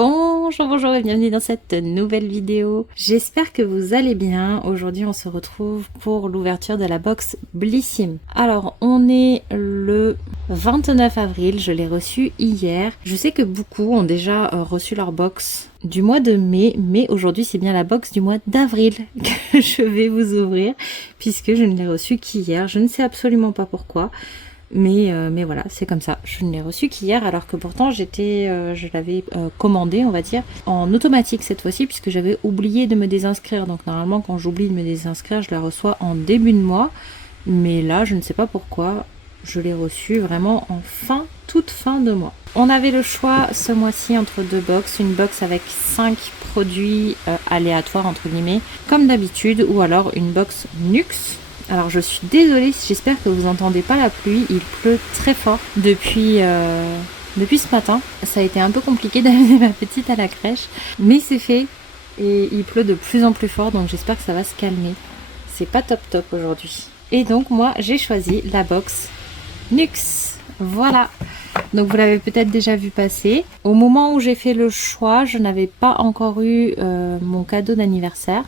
Bonjour, bonjour et bienvenue dans cette nouvelle vidéo. J'espère que vous allez bien. Aujourd'hui, on se retrouve pour l'ouverture de la box Blissim. Alors, on est le 29 avril, je l'ai reçu hier. Je sais que beaucoup ont déjà reçu leur box du mois de mai, mais aujourd'hui, c'est bien la box du mois d'avril que je vais vous ouvrir, puisque je ne l'ai reçue qu'hier. Je ne sais absolument pas pourquoi. Mais voilà, c'est comme ça. Je ne l'ai reçu qu'hier, alors que pourtant je l'avais commandé, on va dire, en automatique cette fois-ci, puisque j'avais oublié de me désinscrire. Donc normalement, quand j'oublie de me désinscrire, je la reçois en début de mois. Mais là, je ne sais pas pourquoi, je l'ai reçu vraiment en toute fin de mois. On avait le choix ce mois-ci entre deux box, une box avec 5 produits aléatoires entre guillemets, comme d'habitude, ou alors une box Nux. Alors je suis désolée, j'espère que vous n'entendez pas la pluie, il pleut très fort depuis ce matin. Ça a été un peu compliqué d'amener ma petite à la crèche, mais c'est fait et il pleut de plus en plus fort, donc j'espère que ça va se calmer. C'est pas top aujourd'hui. Et donc moi j'ai choisi la box Nux, voilà. Donc vous l'avez peut-être déjà vu passer. Au moment où j'ai fait le choix, je n'avais pas encore eu mon cadeau d'anniversaire.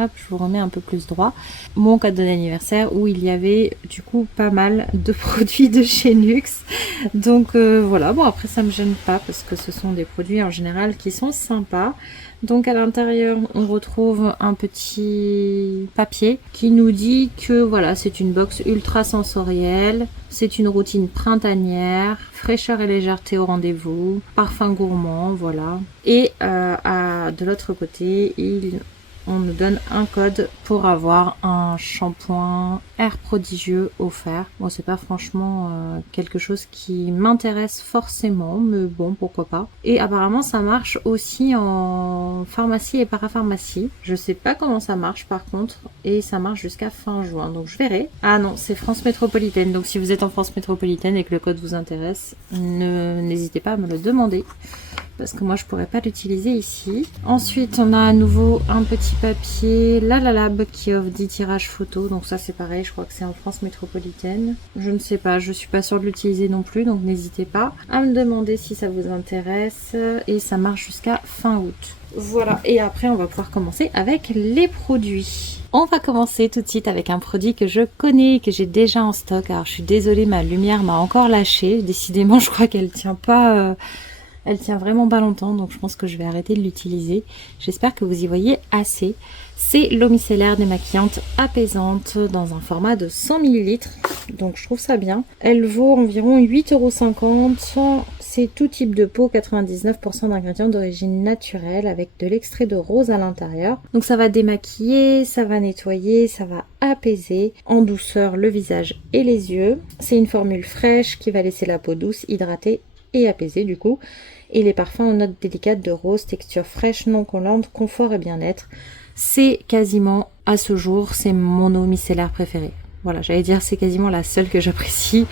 Hop, je vous remets un peu plus droit. Mon cadeau d'anniversaire où il y avait du coup pas mal de produits de chez Nux. Donc voilà, bon après ça me gêne pas parce que ce sont des produits en général qui sont sympas. Donc à l'intérieur on retrouve un petit papier qui nous dit que voilà, c'est une box ultra sensorielle, c'est une routine printanière, fraîcheur et légèreté au rendez-vous, parfum gourmand, voilà. Et de l'autre côté, on nous donne un code pour avoir un shampoing Air Prodigieux offert. Bon, c'est pas franchement quelque chose qui m'intéresse forcément, mais bon, pourquoi pas. Et apparemment, ça marche aussi en pharmacie et parapharmacie. Je sais pas comment ça marche par contre, et ça marche jusqu'à fin juin, donc je verrai. Ah non, c'est France Métropolitaine, donc si vous êtes en France Métropolitaine et que le code vous intéresse, n'hésitez pas à me le demander, parce que moi je pourrais pas l'utiliser ici. Ensuite on a à nouveau un petit papier Lalalab qui offre 10 tirages photos, donc ça c'est pareil, je crois que c'est en France métropolitaine. Je ne sais pas, je suis pas sûre de l'utiliser non plus, donc n'hésitez pas à me demander si ça vous intéresse, et ça marche jusqu'à fin août. Voilà, et après on va pouvoir commencer avec les produits. On va commencer tout de suite avec un produit que je connais, que j'ai déjà en stock. Alors je suis désolée, ma lumière m'a encore lâché, décidément je crois qu'elle tient pas... Elle tient vraiment pas longtemps, donc je pense que je vais arrêter de l'utiliser. J'espère que vous y voyez assez. C'est l'eau micellaire démaquillante apaisante dans un format de 100 ml. Donc je trouve ça bien. Elle vaut environ 8,50 €. C'est tout type de peau, 99% d'ingrédients d'origine naturelle avec de l'extrait de rose à l'intérieur. Donc ça va démaquiller, ça va nettoyer, ça va apaiser en douceur le visage et les yeux. C'est une formule fraîche qui va laisser la peau douce, hydratée et apaisée du coup. Et les parfums aux notes délicates de rose, texture fraîche, non collante, confort et bien-être. C'est quasiment, à ce jour, c'est mon eau micellaire préférée. Voilà, j'allais dire c'est quasiment la seule que j'apprécie.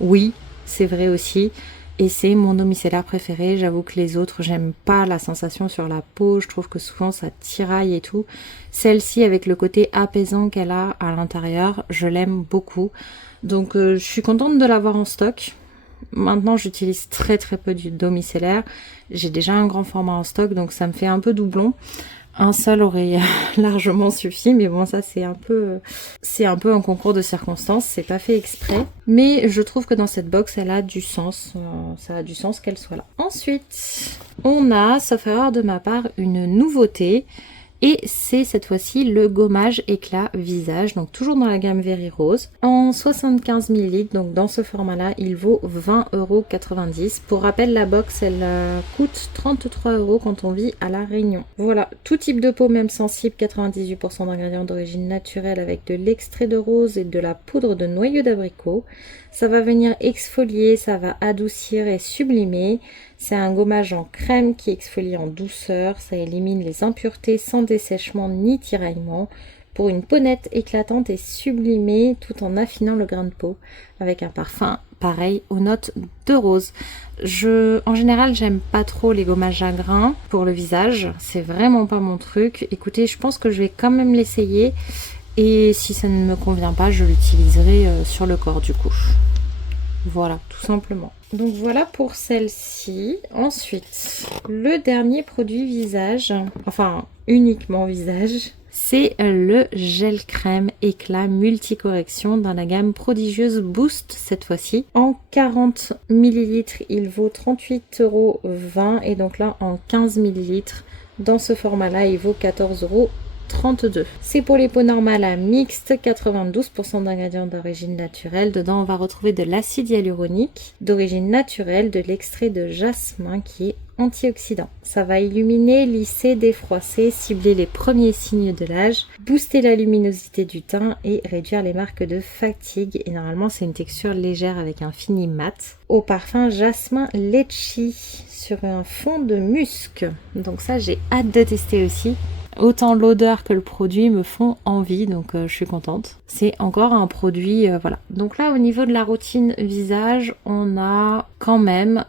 Oui, c'est vrai aussi. Et c'est mon eau micellaire préférée. J'avoue que les autres, j'aime pas la sensation sur la peau. Je trouve que souvent ça tiraille et tout. Celle-ci, avec le côté apaisant qu'elle a à l'intérieur, je l'aime beaucoup. Donc je suis contente de l'avoir en stock. Maintenant j'utilise très peu d'eau micellaire. J'ai déjà un grand format en stock, donc ça me fait un peu doublon. Un seul aurait largement suffi, mais bon ça c'est un peu un concours de circonstances, c'est pas fait exprès. Mais je trouve que dans cette box elle a du sens, ça a du sens qu'elle soit là. Ensuite on a, sauf erreur de ma part, une nouveauté. Et c'est cette fois-ci le gommage éclat visage, donc toujours dans la gamme Very Rose, en 75 ml, donc dans ce format-là, il vaut 20,90 €. Pour rappel, la box, elle coûte 33 € quand on vit à La Réunion. Voilà, tout type de peau, même sensible, 98% d'ingrédients d'origine naturelle avec de l'extrait de rose et de la poudre de noyau d'abricot. Ça va venir exfolier, ça va adoucir et sublimer. C'est un gommage en crème qui exfolie en douceur, ça élimine les impuretés sans dessèchement ni tiraillement pour une peau nette, éclatante et sublimée tout en affinant le grain de peau avec un parfum pareil aux notes de rose. En général, j'aime pas trop les gommages à grains pour le visage, c'est vraiment pas mon truc. Écoutez, je pense que je vais quand même l'essayer et si ça ne me convient pas, je l'utiliserai sur le corps du coup. Voilà, tout simplement. Donc voilà pour celle-ci. Ensuite, le dernier produit visage, enfin uniquement visage, c'est le gel crème éclat multicorrection dans la gamme Prodigieuse Boost cette fois-ci. En 40 ml, il vaut 38,20 € et donc là en 15 ml, dans ce format-là, il vaut 14,32 €. C'est pour les peaux normales mixtes, 92% d'ingrédients d'origine naturelle. Dedans, on va retrouver de l'acide hyaluronique d'origine naturelle, de l'extrait de jasmin qui est antioxydant. Ça va illuminer, lisser, défroisser, cibler les premiers signes de l'âge, booster la luminosité du teint et réduire les marques de fatigue. Et normalement, c'est une texture légère avec un fini mat. Au parfum jasmin litchi sur un fond de musc. Donc ça, j'ai hâte de tester aussi. Autant l'odeur que le produit me font envie, donc je suis contente. C'est encore un produit, voilà. Donc là, au niveau de la routine visage, on a quand même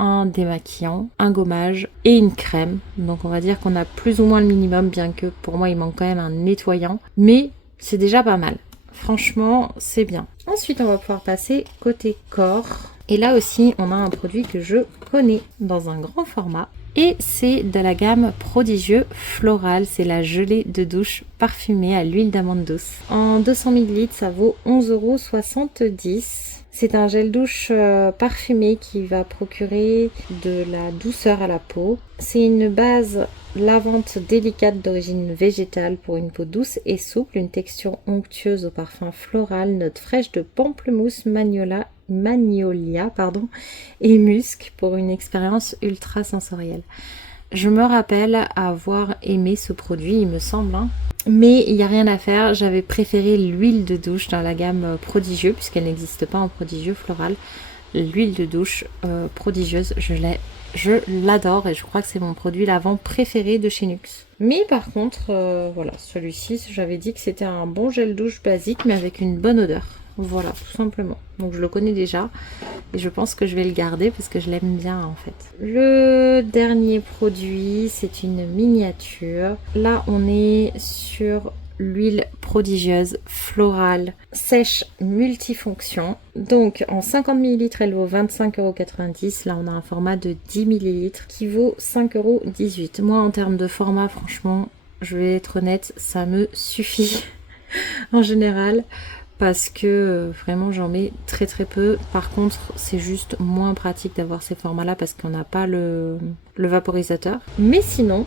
un démaquillant, un gommage et une crème. Donc on va dire qu'on a plus ou moins le minimum, bien que pour moi, il manque quand même un nettoyant. Mais c'est déjà pas mal. Franchement, c'est bien. Ensuite, on va pouvoir passer côté corps. Et là aussi, on a un produit que je connais dans un grand format. Et c'est de la gamme Prodigieux Floral, c'est la gelée de douche parfumée à l'huile d'amande douce. En 200 ml, ça vaut 11,70 €. C'est un gel douche parfumé qui va procurer de la douceur à la peau. C'est une base lavante délicate d'origine végétale pour une peau douce et souple, une texture onctueuse au parfum floral, notes fraîches de pamplemousse, magnolia et musc pour une expérience ultra sensorielle. Je me rappelle avoir aimé ce produit, il me semble, mais il n'y a rien à faire, j'avais préféré l'huile de douche dans la gamme Prodigieux, puisqu'elle n'existe pas en Prodigieux Floral. L'huile de douche prodigieuse, je l'adore et je crois que c'est mon produit lavant préféré de chez Nuxe. Mais par contre, voilà, celui-ci, j'avais dit que c'était un bon gel douche basique, mais avec une bonne odeur. Voilà, tout simplement. Donc je le connais déjà et je pense que je vais le garder parce que je l'aime bien en fait. Le dernier produit, c'est une miniature. Là, on est sur l'huile prodigieuse florale sèche multifonction. Donc en 50 ml, elle vaut 25,90 €. Là, on a un format de 10 ml qui vaut 5,18 €. Moi, en termes de format, franchement, je vais être honnête, ça me suffit en général. Parce que vraiment j'en mets très très peu. Par contre c'est juste moins pratique d'avoir ces formats là parce qu'on n'a pas le vaporisateur. Mais sinon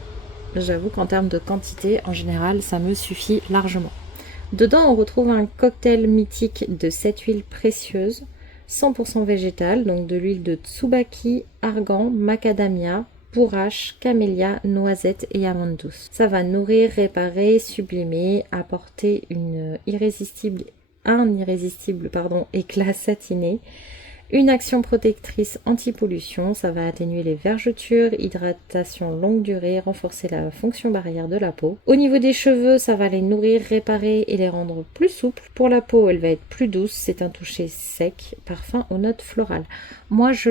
j'avoue qu'en termes de quantité en général ça me suffit largement. Dedans on retrouve un cocktail mythique de 7 huiles précieuses 100% végétales, donc de l'huile de tsubaki, argan, macadamia, bourrache, camélia, noisette et amande douce. Ça va nourrir, réparer, sublimer, apporter un irrésistible éclat satiné, une action protectrice anti-pollution, ça va atténuer les vergetures, hydratation longue durée, renforcer la fonction barrière de la peau. Au niveau des cheveux, ça va les nourrir, réparer et les rendre plus souples. Pour la peau, elle va être plus douce, c'est un toucher sec, parfum aux notes florales. Moi, je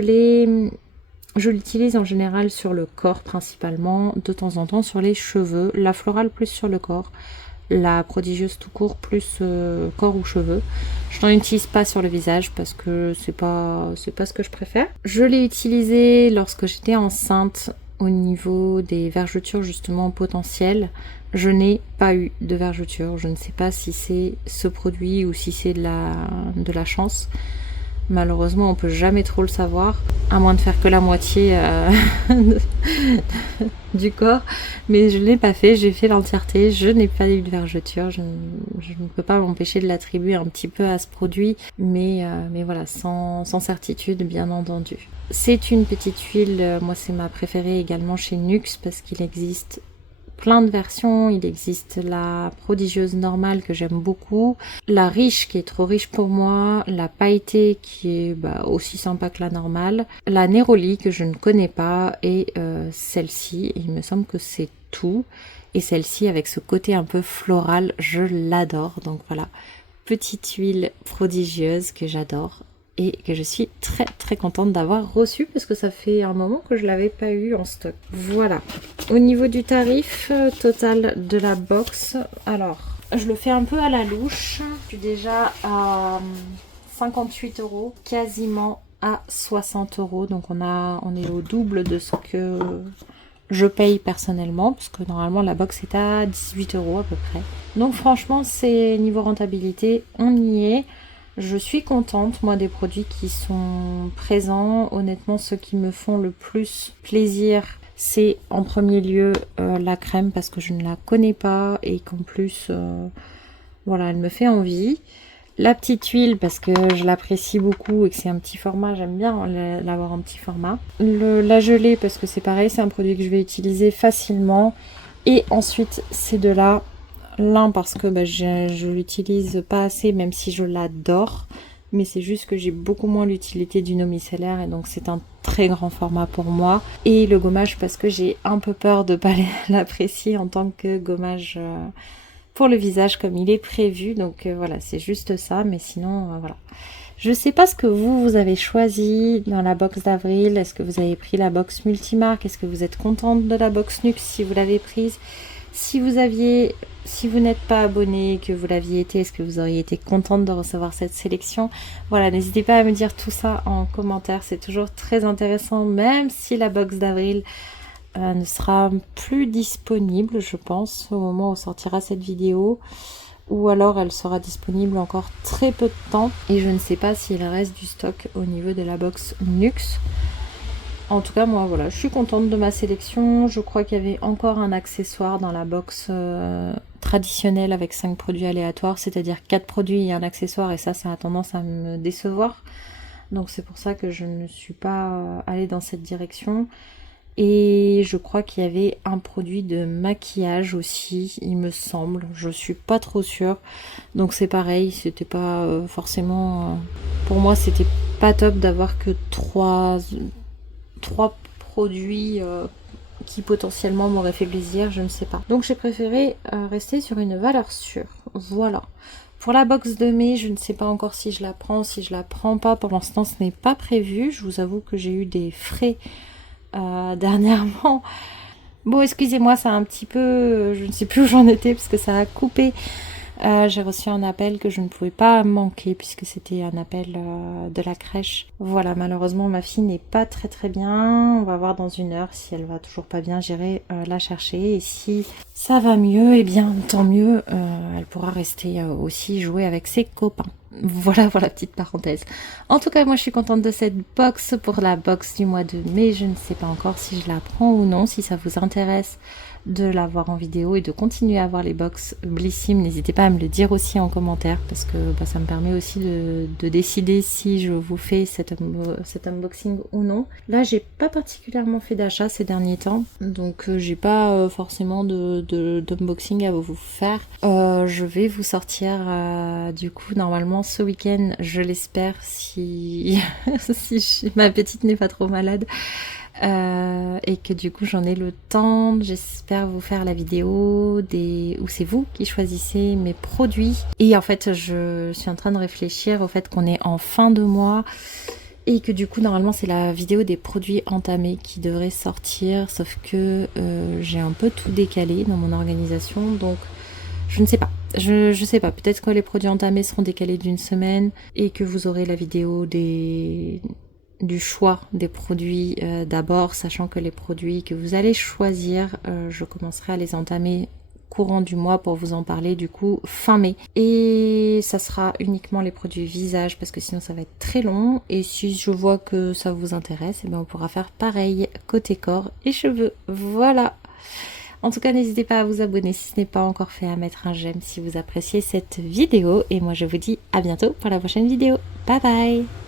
l'utilise en général sur le corps principalement, de temps en temps sur les cheveux, la florale plus sur le corps. La prodigieuse tout court plus corps ou cheveux. Je n'en utilise pas sur le visage parce que c'est pas ce que je préfère. Je l'ai utilisé lorsque j'étais enceinte au niveau des vergetures justement potentielles. Je n'ai pas eu de vergetures. Je ne sais pas si c'est ce produit ou si c'est de la chance. Malheureusement, on peut jamais trop le savoir, à moins de faire que la moitié du corps. Mais je ne l'ai pas fait, j'ai fait l'entièreté. Je n'ai pas eu de vergeture. Je ne peux pas m'empêcher de l'attribuer un petit peu à ce produit. Mais voilà, sans certitude, bien entendu. C'est une petite huile. Moi, c'est ma préférée également chez Nuxe parce qu'il existe plein de versions. Il existe la prodigieuse normale que j'aime beaucoup, la riche qui est trop riche pour moi, la pailletée qui est aussi sympa que la normale, la Neroli que je ne connais pas et celle-ci, il me semble que c'est tout. Et celle-ci avec ce côté un peu floral, je l'adore. Donc voilà, petite huile prodigieuse que j'adore et que je suis très très contente d'avoir reçu parce que ça fait un moment que je l'avais pas eu en stock. Voilà. Au niveau du tarif total de la box, alors je le fais un peu à la louche. Je suis déjà à 58 €, quasiment à 60 €. Donc on est au double de ce que je paye personnellement, parce que normalement la box est à 18 € à peu près. Donc franchement, c'est niveau rentabilité, on y est. Je suis contente, moi, des produits qui sont présents. Honnêtement, ceux qui me font le plus plaisir, c'est en premier lieu la crème, parce que je ne la connais pas et qu'en plus, voilà, elle me fait envie. La petite huile, parce que je l'apprécie beaucoup et que c'est un petit format, j'aime bien l'avoir en petit format. La gelée, parce que c'est pareil, c'est un produit que je vais utiliser facilement. Et ensuite, c'est de là, l'un parce que je l'utilise pas assez, même si je l'adore. Mais c'est juste que j'ai beaucoup moins l'utilité d'une eau micellaire et donc c'est un très grand format pour moi. Et le gommage, parce que j'ai un peu peur de ne pas l'apprécier en tant que gommage pour le visage comme il est prévu. Donc voilà, c'est juste ça, mais sinon voilà. Je sais pas ce que vous avez choisi dans la box d'avril. Est-ce que vous avez pris la box multimarque? Est-ce que vous êtes contente de la box Nuxe si vous l'avez prise? Si vous n'êtes pas abonné, que vous l'aviez été, est-ce que vous auriez été contente de recevoir cette sélection? Voilà, n'hésitez pas à me dire tout ça en commentaire, c'est toujours très intéressant, même si la box d'avril ne sera plus disponible, je pense, au moment où sortira cette vidéo. Ou alors elle sera disponible encore très peu de temps. Et je ne sais pas s'il reste du stock au niveau de la box Nuxe. En tout cas, moi, voilà, je suis contente de ma sélection. Je crois qu'il y avait encore un accessoire dans la box traditionnelle avec 5 produits aléatoires, c'est-à-dire 4 produits et un accessoire. Et ça a tendance à me décevoir. Donc c'est pour ça que je ne suis pas allée dans cette direction. Et je crois qu'il y avait un produit de maquillage aussi, il me semble. Je suis pas trop sûre. Donc c'est pareil, c'était pas forcément... pour moi, c'était pas top d'avoir que 3 produits qui potentiellement m'auraient fait plaisir, je ne sais pas. Donc j'ai préféré rester sur une valeur sûre. Voilà. Pour la box de mai, je ne sais pas encore si je la prends, si je la prends pas. Pour l'instant, ce n'est pas prévu. Je vous avoue que j'ai eu des frais dernièrement. Bon, excusez-moi, ça a un petit peu... je ne sais plus où j'en étais parce que ça a coupé. J'ai reçu un appel que je ne pouvais pas manquer puisque c'était un appel de la crèche. Voilà, malheureusement ma fille n'est pas très bien. On va voir dans 1 heure. Si elle va toujours pas bien, j'irai la chercher. Et si ça va mieux, eh bien tant mieux. Elle pourra rester aussi jouer avec ses copains. Voilà pour la petite parenthèse. En tout cas, moi je suis contente de cette box pour la box du mois de mai. Je ne sais pas encore si je la prends ou non. Si ça vous intéresse de la voir en vidéo et de continuer à voir les box Blissim, n'hésitez pas à me le dire aussi en commentaire parce que ça me permet aussi de décider si je vous fais cet unboxing ou non. Là, j'ai pas particulièrement fait d'achat ces derniers temps, donc j'ai pas forcément d'unboxing à vous faire. Je vais vous sortir du coup normalement ce week-end, je l'espère, si ma petite n'est pas trop malade. Et que du coup j'en ai le temps. J'espère vous faire la vidéo où c'est vous qui choisissez mes produits. Et en fait je suis en train de réfléchir au fait qu'on est en fin de mois et que du coup normalement c'est la vidéo des produits entamés qui devrait sortir, sauf que j'ai un peu tout décalé dans mon organisation, donc je ne sais pas. Je sais pas, peut-être que les produits entamés seront décalés d'1 semaine et que vous aurez la vidéo du choix des produits d'abord, sachant que les produits que vous allez choisir, je commencerai à les entamer courant du mois pour vous en parler du coup fin mai. Et ça sera uniquement les produits visage parce que sinon ça va être très long. Et si je vois que ça vous intéresse, eh bien on pourra faire pareil côté corps et cheveux. Voilà. En tout cas, n'hésitez pas à vous abonner si ce n'est pas encore fait, à mettre un j'aime si vous appréciez cette vidéo. Et moi je vous dis à bientôt pour la prochaine vidéo. Bye bye!